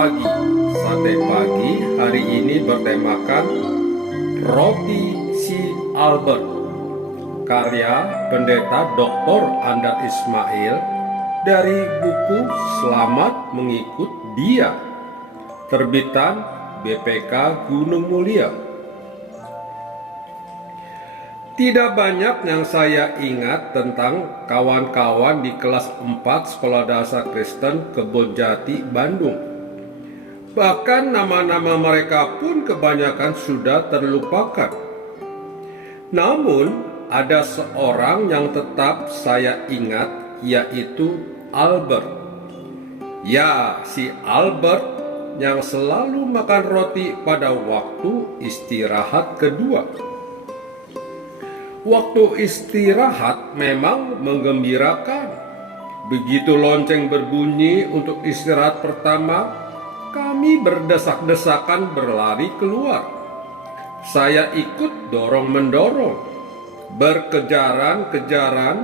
pagi. Sate pagi hari ini bertemakan Roti si Albert, karya Pendeta Dr. Andat Ismail dari buku Selamat Mengikut Dia, terbitan BPK Gunung Mulia. Tidak banyak yang saya ingat tentang kawan-kawan di kelas 4 Sekolah Dasar Kristen Kebonjati, Bandung. Bahkan nama-nama mereka pun kebanyakan sudah terlupakan. Namun, ada seorang yang tetap saya ingat, yaitu Albert. Ya, si Albert yang selalu makan roti pada waktu istirahat kedua. Waktu istirahat memang menggembirakan. Begitu lonceng berbunyi untuk istirahat pertama, kami berdesak-desakan berlari keluar. Saya ikut dorong-mendorong, berkejaran-kejaran,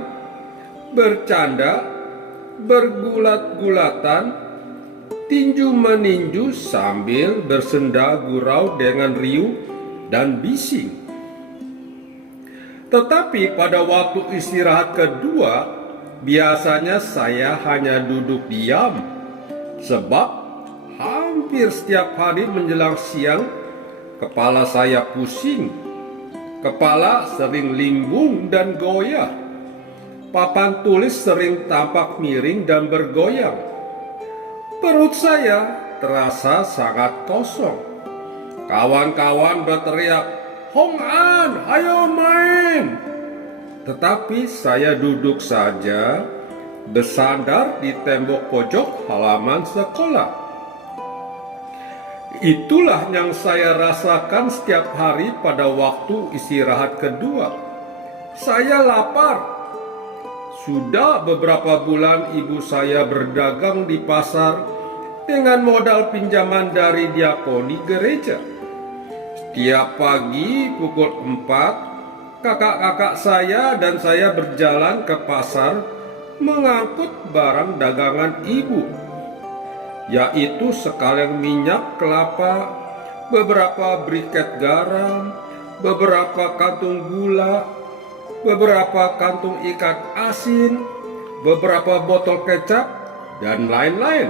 bercanda, bergulat-gulatan, tinju-meninju sambil bersenda gurau dengan riuh dan bising. Tetapi pada waktu istirahat kedua, biasanya saya hanya duduk diam, sebab hampir setiap hari menjelang siang, kepala saya pusing, kepala sering limbung dan goyah, papan tulis sering tampak miring dan bergoyang, perut saya terasa sangat kosong. Kawan-kawan berteriak, "Hong An, ayo main!" Tetapi saya duduk saja, bersandar di tembok pojok halaman sekolah. Itulah yang saya rasakan setiap hari pada waktu istirahat kedua. Saya lapar. Sudah beberapa bulan ibu saya berdagang di pasar dengan modal pinjaman dari diakoni gereja. Tiap pagi pukul 4, kakak-kakak saya dan saya berjalan ke pasar mengangkut barang dagangan ibu, yaitu sekalian minyak kelapa, beberapa briket garam, beberapa kantung gula, beberapa kantung ikan asin, beberapa botol kecap, dan lain-lain.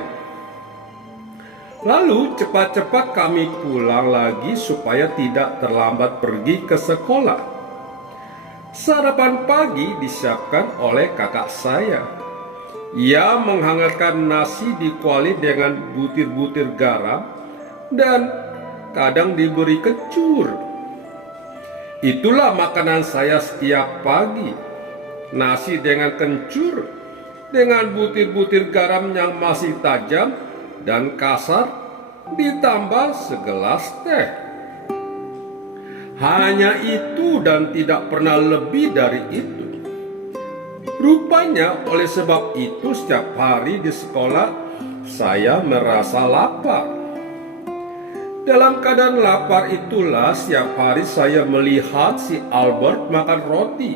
Lalu cepat-cepat kami pulang lagi supaya tidak terlambat pergi ke sekolah. Sarapan pagi disiapkan oleh kakak saya. Ia menghangatkan nasi di kuali dengan butir-butir garam dan kadang diberi kencur. Itulah makanan saya setiap pagi. Nasi dengan kencur, dengan butir-butir garam yang masih tajam dan kasar, ditambah segelas teh. Hanya itu dan tidak pernah lebih dari itu. Rupanya oleh sebab itu setiap hari di sekolah saya merasa lapar. Dalam keadaan lapar itulah setiap hari saya melihat si Albert makan roti.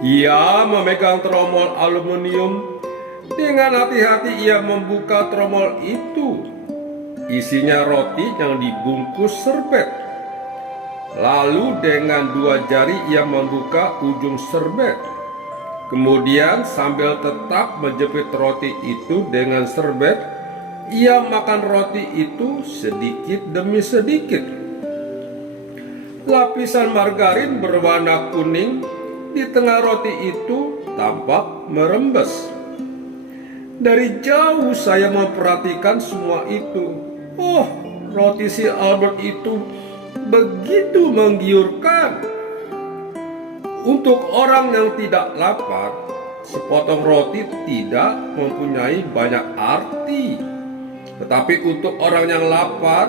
Ia memegang tromol aluminium. Dengan hati-hati ia membuka tromol itu. Isinya roti yang dibungkus serbet. Lalu dengan 2 jari ia membuka ujung serbet. Kemudian sambil tetap menjepit roti itu dengan serbet, ia makan roti itu sedikit demi sedikit. Lapisan margarin berwarna kuning di tengah roti itu tampak merembes. Dari jauh saya memperhatikan semua itu. Oh, roti si Albert itu begitu menggiurkan. Untuk orang yang tidak lapar, sepotong roti tidak mempunyai banyak arti. Tetapi untuk orang yang lapar,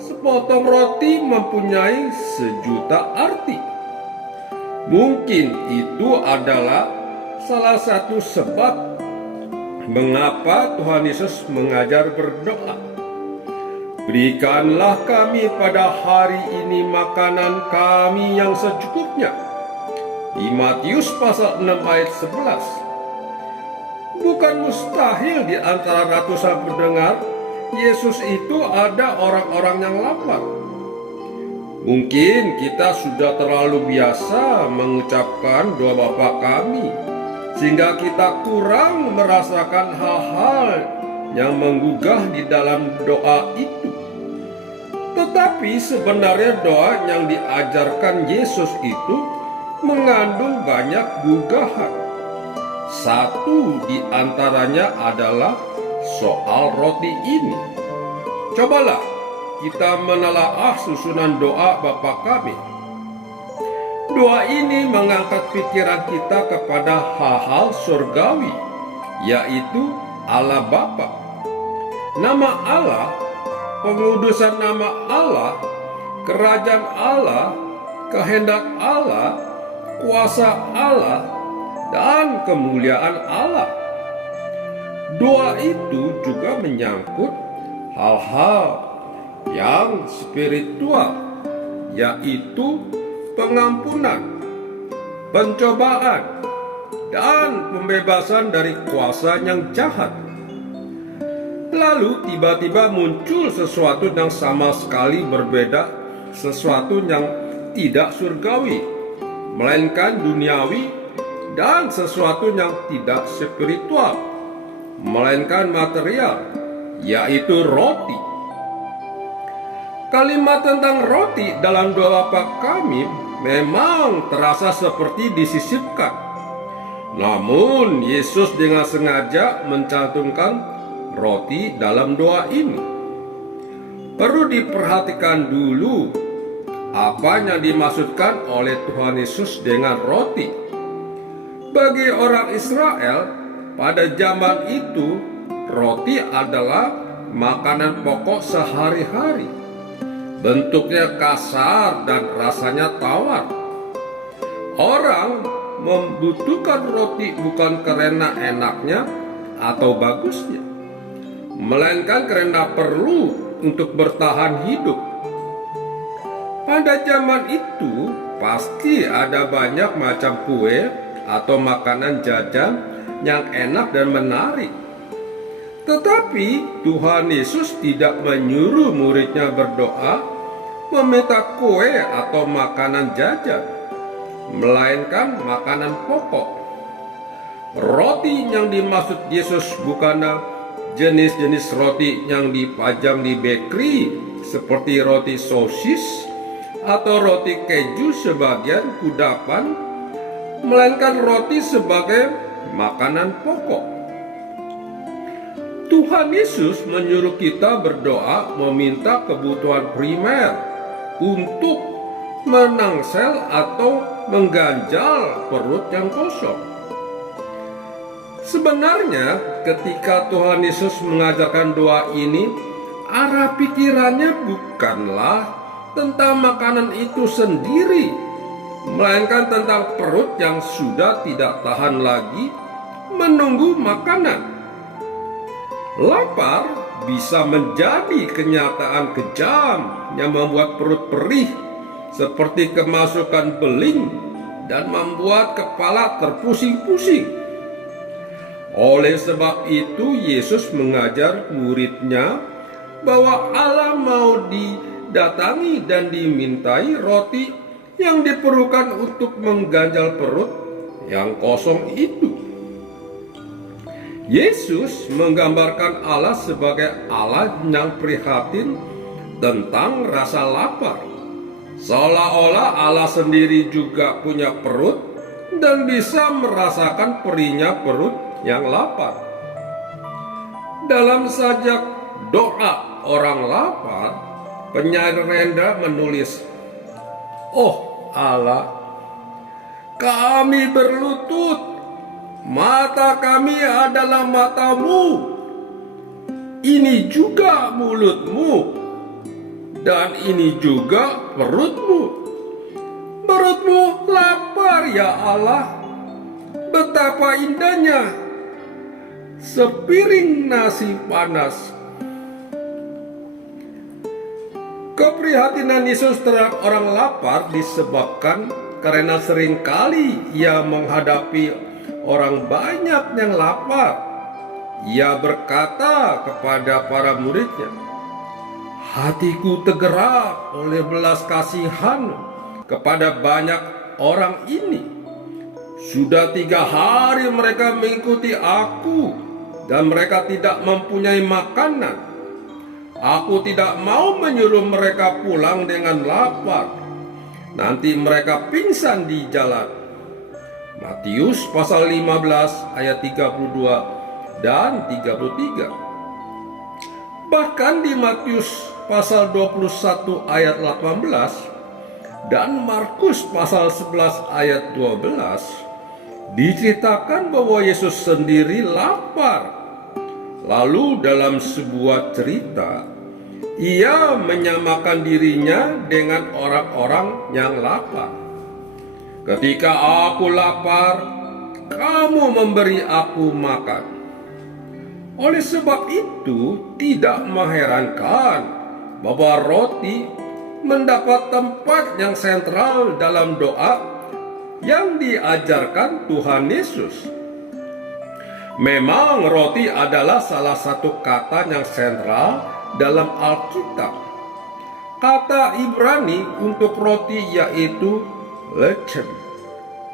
sepotong roti mempunyai sejuta arti. Mungkin itu adalah salah satu sebab mengapa Tuhan Yesus mengajar berdoa. Berikanlah kami pada hari ini makanan kami yang secukupnya. Di Matius pasal 6 ayat 11. Bukan mustahil di antara ratusan pendengar Yesus itu ada orang-orang yang lapar. Mungkin kita sudah terlalu biasa mengucapkan doa Bapa kami, sehingga kita kurang merasakan hal-hal yang menggugah di dalam doa itu. Tetapi sebenarnya doa yang diajarkan Yesus itu mengandung banyak gugahan. Satu di antaranya adalah soal roti ini. Cobalah kita menelaah susunan doa Bapa kami. Doa ini mengangkat pikiran kita kepada hal-hal surgawi, yaitu Allah Bapa, nama Allah, pengudusan nama Allah, kerajaan Allah, kehendak Allah, kuasa Allah, dan kemuliaan Allah. Doa itu juga menyangkut hal-hal yang spiritual, yaitu pengampunan, pencobaan, dan pembebasan dari kuasa yang jahat. Lalu tiba-tiba muncul sesuatu yang sama sekali berbeda, sesuatu yang tidak surgawi, melainkan duniawi, dan sesuatu yang tidak spiritual, melainkan material, yaitu roti. Kalimat tentang roti dalam doa Bapa kami memang terasa seperti disisipkan. Namun Yesus dengan sengaja mencantumkan roti dalam doa ini. Perlu diperhatikan dulu apa yang dimaksudkan oleh Tuhan Yesus dengan roti. Bagi orang Israel pada zaman itu, roti adalah makanan pokok sehari-hari. Bentuknya kasar dan rasanya tawar. Orang membutuhkan roti bukan karena enaknya atau bagusnya, melainkan karena perlu untuk bertahan hidup. Pada zaman itu pasti ada banyak macam kue atau makanan jajan yang enak dan menarik. Tetapi Tuhan Yesus tidak menyuruh muridnya berdoa meminta kue atau makanan jajan, melainkan makanan pokok. Roti yang dimaksud Yesus bukanlah jenis-jenis roti yang dipajang di bakery seperti roti sosis atau roti keju sebagian kudapan, melainkan roti sebagai makanan pokok. Tuhan Yesus menyuruh kita berdoa meminta kebutuhan primer untuk menangsel atau mengganjal perut yang kosong. Sebenarnya ketika Tuhan Yesus mengajarkan doa ini, arah pikirannya bukanlah tentang makanan itu sendiri, melainkan tentang perut yang sudah tidak tahan lagi menunggu makanan. Lapar bisa menjadi kenyataan kejam yang membuat perut perih seperti kemasukan beling dan membuat kepala terpusing-pusing. Oleh sebab itu Yesus mengajar muridnya bahwa Allah mau didatangi dan dimintai roti yang diperlukan untuk mengganjal perut yang kosong itu. Yesus menggambarkan Allah sebagai Allah yang prihatin tentang rasa lapar, seolah-olah Allah sendiri juga punya perut dan bisa merasakan perihnya perut yang lapar. Dalam sajak doa orang lapar, penyair Rendra menulis, "Oh Allah, kami berlutut, mata kami adalah matamu, ini juga mulutmu, dan ini juga perutmu. Perutmu lapar ya Allah, betapa indahnya sepiring nasi panas." Keprihatinan Yesus terhadap orang lapar disebabkan karena seringkali ia menghadapi orang banyak yang lapar. ia berkata kepada para muridnya, "Hatiku tergerak oleh belas kasihan kepada banyak orang ini. Sudah 3 hari mereka mengikuti aku dan mereka tidak mempunyai makanan. Aku tidak mau menyuruh mereka pulang dengan lapar. Nanti mereka pingsan di jalan." Matius pasal 15 ayat 32 dan 33. Bahkan di Matius pasal 21 ayat 18 dan Markus pasal 11 ayat 12 diceritakan bahwa Yesus sendiri lapar. Lalu dalam sebuah cerita, ia menyamakan dirinya dengan orang-orang yang lapar. "Ketika aku lapar, kamu memberi aku makan." Oleh sebab itu, tidak mengherankan bahwa roti mendapat tempat yang sentral dalam doa yang diajarkan Tuhan Yesus. Memang roti adalah salah satu kata yang sentral dalam Alkitab. Kata Ibrani untuk roti yaitu lechem,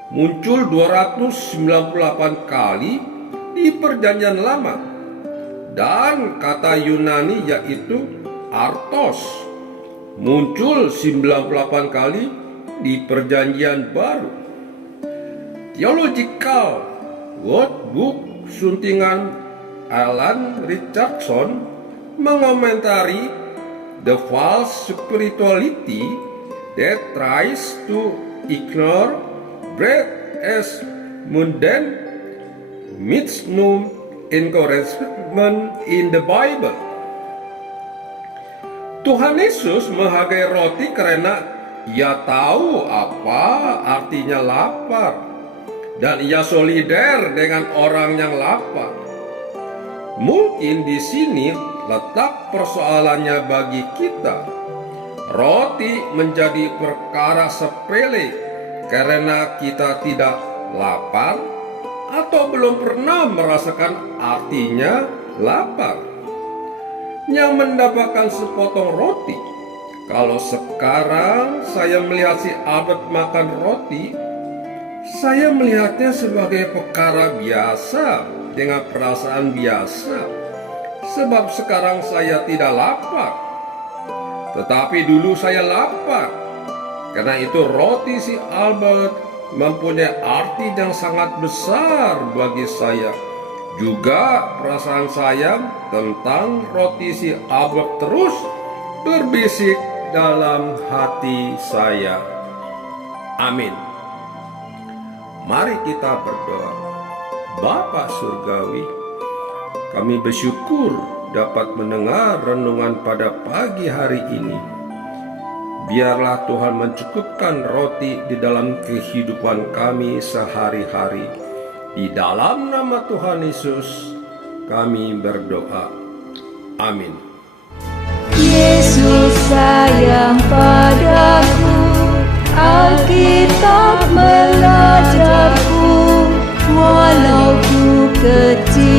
muncul 298 kali di Perjanjian Lama, dan kata Yunani yaitu artos muncul 98 kali di Perjanjian Baru. Theological Workbook suntingan Alan Richardson mengomentari the false spirituality that tries to ignore bread as mundane meets no encouragement in the Bible. Tuhan Yesus menghargai roti karena ia tahu apa artinya lapar, dan ia solider dengan orang yang lapar. Mungkin di sini letak persoalannya bagi kita. Roti menjadi perkara sepele karena kita tidak lapar atau belum pernah merasakan artinya lapar. Yang mendapatkan sepotong roti. Kalau sekarang saya melihat si Albert makan roti, saya melihatnya sebagai perkara biasa dengan perasaan biasa, sebab sekarang saya tidak lapar. Tetapi dulu saya lapar. Karena itu roti si Albert mempunyai arti yang sangat besar bagi saya. Juga perasaan saya tentang roti si Albert terus berbisik dalam hati saya. Amin. Mari kita berdoa. Bapa Surgawi, kami bersyukur dapat mendengar renungan pada pagi hari ini. Biarlah Tuhan mencukupkan roti di dalam kehidupan kami sehari-hari. Di dalam nama Tuhan Yesus kami berdoa. Amin. Yesus sayang padaku, Alkitab mengajarku, walau ku kecil